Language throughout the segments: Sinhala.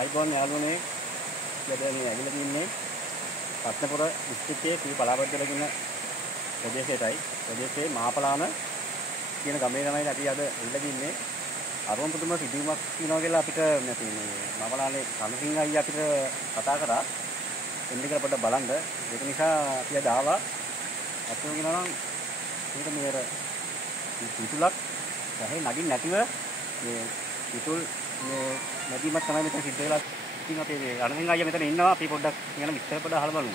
ආයිබෝන් යාළුවනේ දැන් මේ ඇවිල්ලා තින්නේ රත්නපුර දිස්ත්‍රික්කයේ කී බලාපොරොත්තු වෙන ප්‍රදේශයටයි. ප්‍රදේශයේ මහපලාන කියන ගමේ තමයි අපි අද ඇවිල්ලා තින්නේ. අරුම පුදුම සිදුවීමක් තියෙනවා කියලා අපිට නැති මේ මහපලානේ රණසිංහ අයියා අපිට කතා කරා. එන්න කියලා පොඩ්ඩක් බලන්න. ඒක නිසා අපි අද ආවා. අත්තුම කියනවා නම් මේක මේ අර පිටුලක් ඇහි නගින් නැතිව මේ පිටුල් මේ නැතිමත් තමයි මෙතන සිද්ධ වෙලා. ඉතින් අපි මේ රණසිංහ අයියා මෙතන ඉන්නවා. අපි පොඩ්ඩක් කියන විස්තර පොඩ්ඩක් අහලා බලමු.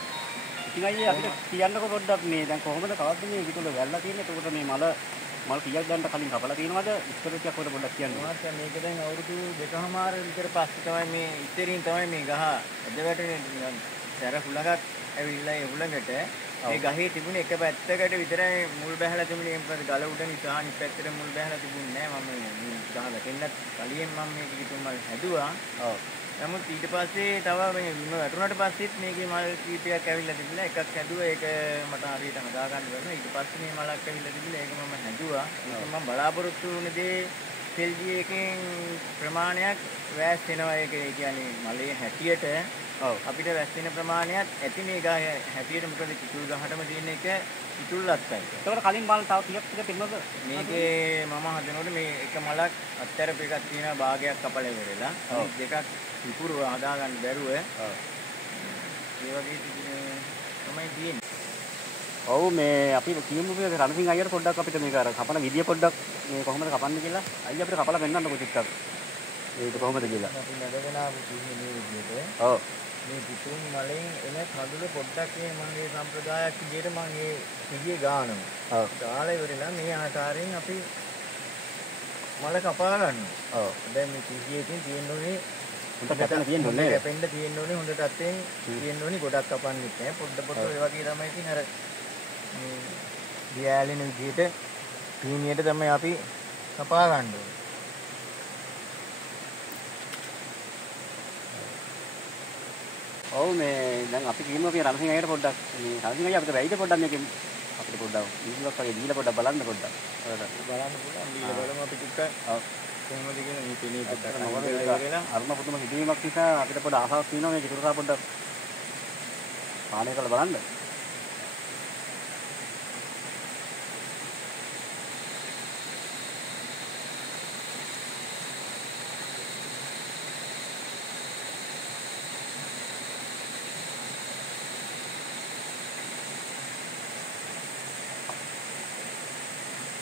ඉතින් අයියා අපිට කියන්නකො පොඩ්ඩක් මේ දැන් කොහොමද කවද්ද මේ පිටුල වැල්ලා තියෙන්නේ? එතකොට මේ මල් කීයක් දැන්ට කලින් කපලා තියෙනවද? විස්තර ටිකක් ඔයාලා පොඩ්ඩක් කියන්න. මාත් මේක දැන් අවුරුදු 2කමාර විතර පස්සේ තමයි මේ ඉතිරින් තමයි මේ ගහ ඇද වැටෙන්නේ. සැර හුලඟක් ඇවිල්ලා ඒ හුලඟට මේ ගහේ තිබුණේ එක පැත්තකට විතරයි මුල් බැහැලා තිබුණේ. මොකද ගල උඩ නිසා අනිත් පැත්තට මුල් බැහැලා තිබුණේ නැහැ. මම මේ ගහ වැටෙන්නත් කලින් මම මේක කිතුම් මල් හැදුවා. ඔව්. නමුත් ඊට පස්සේ තව මේ විම වැටුණාට පස්සෙත් මේකේ මල් කීපයක් ඇවිල්ලා තිබුණා. එකක් හැදුවා. ඒක මට හරියට හදා ගන්න බැහැ. ඊට පස්සේ මේ මලක් ඇවිල්ලා තිබුණා. ඒක මම හැදුවා. ඒක මම බලාපොරොත්තු වුණ දේ සෙල්ජි එකෙන් ප්‍රමාණයක් වැස් වෙනවා. ඒක කියන්නේ මලේ හැටියට අපිට වැස් වෙන ප්‍රමාණයක් ඇති මේ ගහ හැටියට. මොකද පිටුල් ගහටම තියෙන එක පිටුල් අත්තයි. ඒකට කලින් මල් තව කීයක් තියෙනවද? මේකේ මම හදනකොට මේ එක මලක් අත්තරප එකක් තියෙනවා. භාගයක් කපලා ඉවරලා. අනිත් දෙකක් ඉපුරු හදා ගන්න බැරුව. ඒ වගේ තමයි තියෙන්නේ. ඔව් මේ අපි කියමු මේ රණසිංහ අයියට පොඩ්ඩක් අපිට මේක අර කපන විදිය පොඩ්ඩක් මේ කොහොමද කපන්නේ කියලා. අයියා අපිට කපලා පෙන්නන්නකො ටිකක්. මේක කොහොමද කියලා. අපි නඩගෙන ආපු තියෙන්නේ මේ විදිහට. ඔව්. මේ පිටුන් මලෙන් එන කඳුල පොඩ්ඩක් මේ මගේ සම්ප්‍රදායක් විදිහට මම මේ පිටියේ ගානවා. ඔව්. ගාලා ඉවරලා මේ ආකාරයෙන් අපි මල කපා ගන්නවා. ඔව්. දැන් මේ පිටියේකින් තියෙන්නේ හොඳට කැපෙන්න තියෙන්න ඕනේ. කැපෙන්න තියෙන්න ඕනේ. හොඳට අත්ෙන් තියෙන්න ඕනේ. ගොඩක් කපන්නෙත් නැහැ. පොඩ ඒ වගේ තමයි ඉතින් අර මේ දියාලින විදිහට පීනියට තමයි අපි කපා ගන්න ඕනේ. ඔව් මේ දැන් අපි කියමු අපි රණසිංහ අයියට පොඩ්ඩක් මේ රණසිංහ අයියා අපිට වෙයිද පොඩ්ඩක් මේකෙන් අපිට පොඩ්ඩක් ඉස්ලක් වගේ දීලා පොඩ්ඩක් බලන්න පොඩ්ඩක්. ඔයාලට බලන්න පුළුවන්. දීලා බලමු අපි ටික. ඔව්. කොහොමද කියලා මේ පෙනේ පොඩ්ඩක් අරුම පුදුම හිතීමක් නිසා අපිට පොඩ්ඩ ආසාවක් තියෙනවා මේ චිතුරසා පොඩ්ඩක් පානය කරලා බලන්න.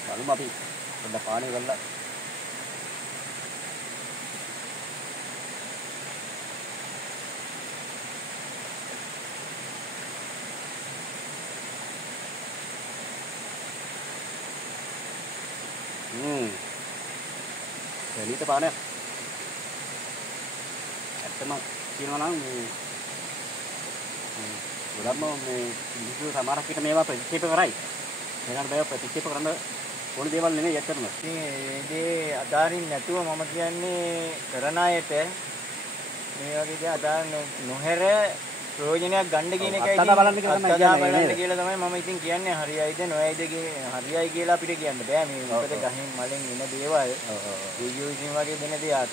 බලමු අපි පොඩ්ඩක් පානය කරලා එළියට පානයක්. ඇත්තම කියනවා නම් මේ ගොඩක්ම මේ මිනිස්සු සමහරක් විට මේවා ප්‍රතික්ෂේප කරයි. මේකට බය ප්‍රතික්ෂේප කරන ඕන දේවල් නෙමෙයි ඇත්තටම. ඉතින් මේ දේ අදාරින් නැතුව මම කියන්නේ කරන අයට මේ වගේ දේ අදාර නොහැර ප්‍රයෝජනයක් ගන්න කියන එකයි අත්දැක බලන්න කියලා තමයි මම ඉතින් කියන්නේ. හරියයිද නොයයිද හරියයි කියලා අපිට කියන්න බෑ. මේ මොකද ගහෙන් මලෙන් එන දේවල් වීඩියෝ ඉතින් වගේ දෙන දේවල්.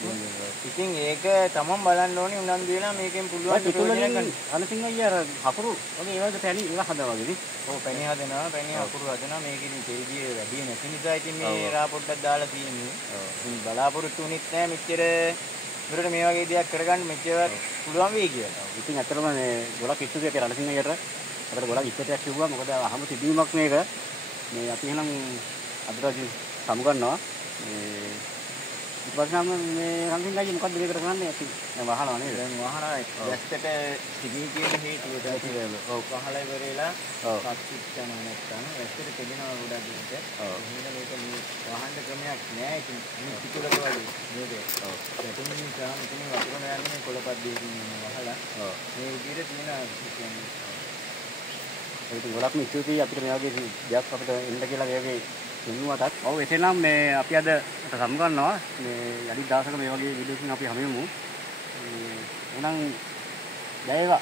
ඉතින් ඒක තමන් බලන්න ඕනේ උනන්දු වෙලා මේකෙන් පුළුවන් ප්‍රයෝජනයක් ගන්න. රණසිංහ අයියා අර හකුරු වගේ ඒ වගේ පැණි ඒවා හදනවා වගේ නේ. ඔව් පැණි හදනවා. පැණි හකුරු හදනවා. මේකෙන් තෙල්දිය වැඩි නැති නිසා ඉතින් මේ රා පොඩ්ඩක් දාලා තියෙන්නේ. ඉතින් බලාපොරොත්තු වෙන්නේ නැහැ මෙච්චර දුරට මේ වගේ දෙයක් කරගන්න මෙච්චර පුළුවන් වෙයි කියලා. ඉතින් ඇත්තටම මේ ගොඩක් ඉස්සුවේ අපි රණසිංහ අයියට අපිට ගොඩක් ඉස්සරයක් කිව්වා. මොකද අහමු තිබීමක් මේක. මේ අපි එහෙනම් අදට සමු ගන්නවා. මේ ඊට පස්සේ මේ රණසිංහ අයියා මොකද්ද මේකට කරන්නේ? අපි දැන් වහනවා නේද? දැන් වහනවා. වැස්සට සිගී කියන හේතුව තමයි. ඔව් වහලා ඉවරලා පස්සිට යනවා නැත්නම් වැස්සට කෙලිනවා ගොඩක් දුරට. ඔව්. එහෙනම් මේක මේ වහන්න ක්‍රමයක් නෑ. ඉතින් මේ පිටුලක වගේ නේද? ඔව්. වැටෙන නිසා මෙතන වතුර නෑනේ කොළපද්දේකින් වහලා. ඔව්. මේ විදිහට තියෙනවා කියන්නේ. ඒක ගොඩක්ම ස්තුතියි අපිට මේ වගේ දෙයක් අපිට එන්න කියලා මේ වගේ දෙන්නුවටත්. ඔව් එසේනම් මේ අපි අද සමු ගන්නවා. මේ යලි දවසක මේ වගේ වීඩියෝකින් අපි හමු වෙමු. එහෙනම් ජය වේවා.